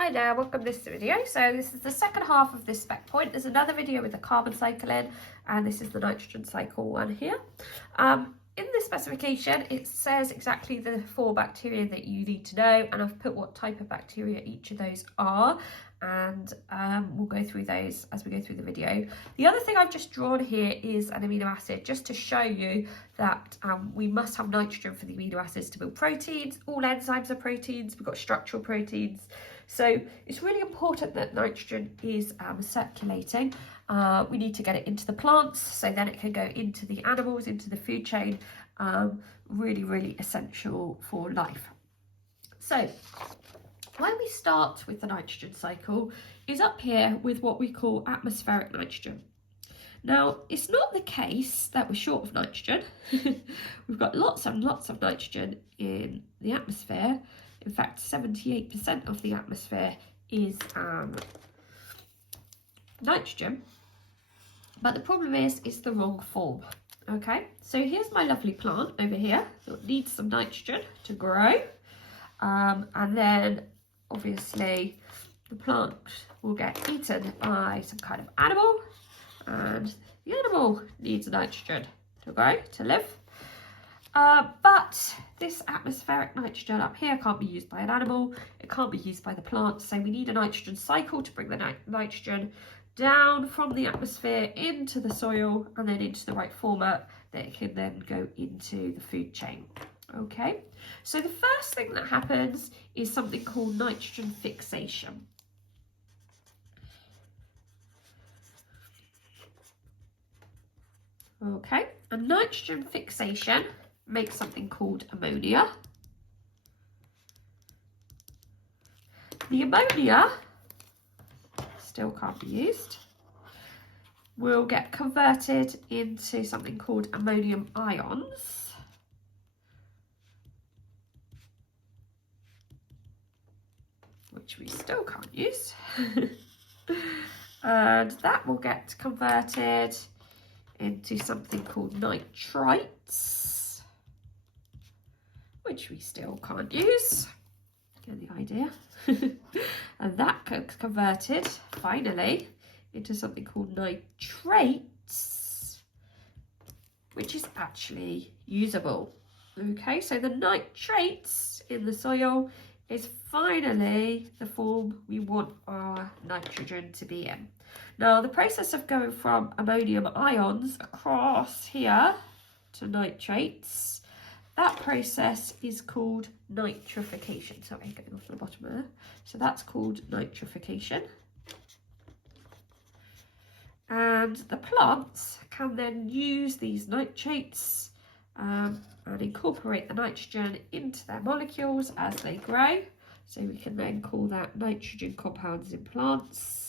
Hi there, welcome to this video. So this is the second half of this spec point. There's another video with the carbon cycle in, and this is the nitrogen cycle one here. In this specification, it says exactly the 4 bacteria that you need to know, and I've put what type of bacteria each of those are, and we'll go through those as we go through the video. The other thing I've just drawn here is an amino acid, just to show you that we must have nitrogen for the amino acids to build proteins. All enzymes are proteins, we've got structural proteins. So it's really important that nitrogen is circulating. We need to get it into the plants so then it can go into the animals, into the food chain. Really, really essential for life. So where we start with the nitrogen cycle is up here with what we call atmospheric nitrogen. Now, it's not the case that we're short of nitrogen. We've got lots and lots of nitrogen in the atmosphere. In fact, 78% of the atmosphere is nitrogen. But the problem is, it's the wrong form. Okay, so here's my lovely plant over here that needs some nitrogen to grow. And then, obviously, the plant will get eaten by some kind of animal. And the animal needs nitrogen to grow, to live. But this atmospheric nitrogen up here can't be used by an animal, it can't be used by the plant, so we need a nitrogen cycle to bring the nitrogen down from the atmosphere into the soil and then into the right format that it can then go into the food chain. Okay, so the first thing that happens is something called nitrogen fixation. Okay, and nitrogen fixation makes something called ammonia. The ammonia still can't be used. Will get converted into something called ammonium ions. Which we still can't use. And that will get converted into something called nitrites, which we still can't use. Get the idea? And that gets converted, finally, into something called nitrates, which is actually usable. Okay, so the nitrates in the soil is finally the form we want our nitrogen to be in. Now, the process of going from ammonium ions across here to nitrates, that process is called nitrification. Sorry, getting off to the bottom there. So that's called nitrification. And the plants can then use these nitrates and incorporate the nitrogen into their molecules as they grow. So we can then call that nitrogen compounds in plants.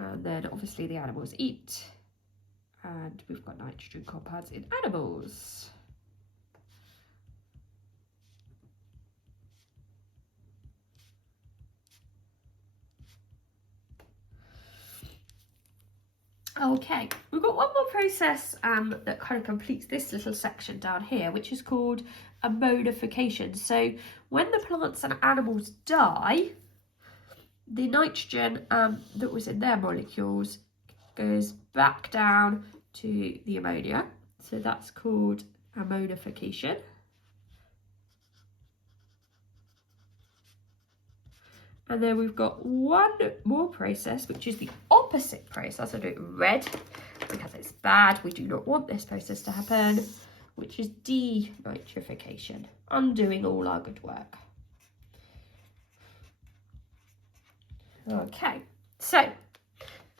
And then obviously the animals eat, and we've got nitrogen compounds in animals. Okay, we've got one more process that kind of completes this little section down here, which is called ammonification. So when the plants and animals die, the nitrogen that was in their molecules goes back down to the ammonia. So that's called ammonification. And then we've got one more process, which is the opposite process. I do it in red because it's bad. We do not want this process to happen, which is denitrification, undoing all our good work. Okay, so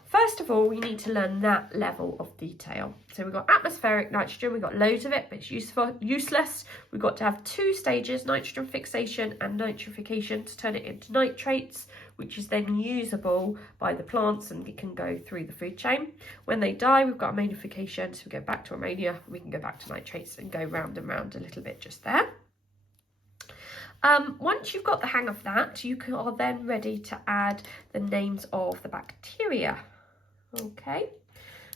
first of all, we need to learn that level of detail. So we've got atmospheric nitrogen, we've got loads of it, but it's useless. We've got to have 2 stages, nitrogen fixation and nitrification, to turn it into nitrates, which is then usable by the plants and it can go through the food chain. When they die, we've got ammonification, so we go back to ammonia, we can go back to nitrates and go round and round a little bit just there. Once you've got the hang of that, you are then ready to add the names of the bacteria. Okay,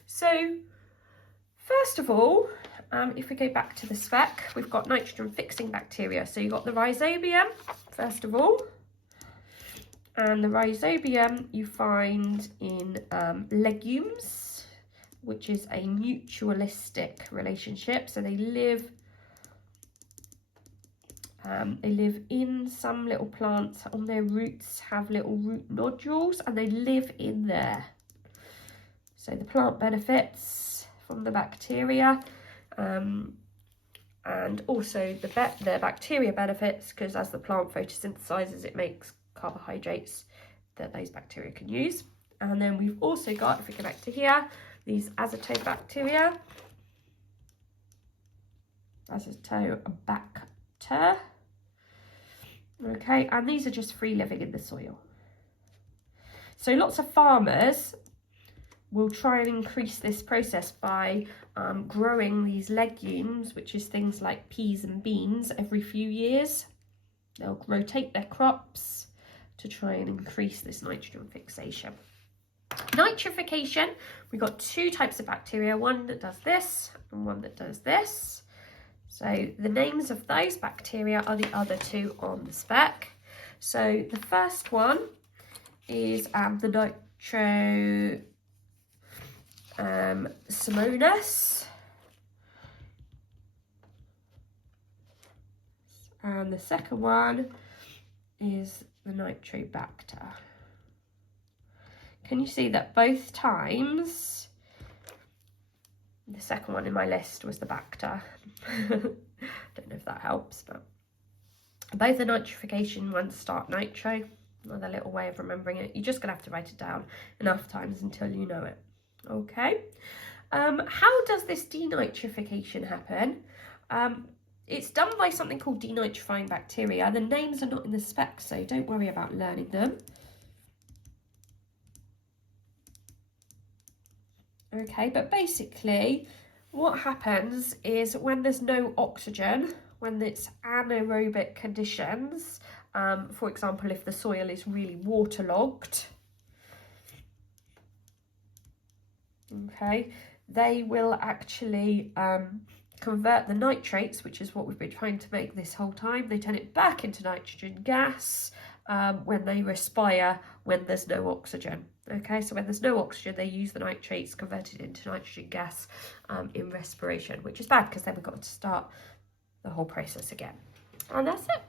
so First of all, if we go back to the spec, we've got nitrogen fixing bacteria. So you've got the rhizobium, first of all. And the rhizobium you find in legumes, which is a mutualistic relationship. So they live in some little plants. On their roots have little root nodules, and they live in there. So the plant benefits from the bacteria, and also the bacteria benefits because as the plant photosynthesizes, it makes carbohydrates that those bacteria can use. And then we've also got, if we go back to here, these azotobacter. Okay, and these are just free living in the soil. So lots of farmers will try and increase this process by growing these legumes, which is things like peas and beans, every few years. They'll rotate their crops to try and increase this nitrogen fixation. Nitrification, we've got two types of bacteria, one that does this and one that does this. So the names of those bacteria are the other two on the spec. So the first one is the Nitrosomonas, and the second one is the Nitrobacter. Can you see that both times the second one in my list was the Bacter? Don't know if that helps, but both the nitrification ones start nitro. Another little way of remembering it. You're just gonna have to write it down enough times until you know it. Okay. How does this denitrification happen? It's done by something called denitrifying bacteria. The names are not in the spec, so don't worry about learning them. Okay, but basically what happens is when there's no oxygen, when it's anaerobic conditions, for example, if the soil is really waterlogged, okay, they will actually convert the nitrates, which is what we've been trying to make this whole time. They turn it back into nitrogen gas when they respire, when there's no oxygen. Okay, so when there's no oxygen, they use the nitrates converted into nitrogen gas in respiration, which is bad because then we've got to start the whole process again. And that's it.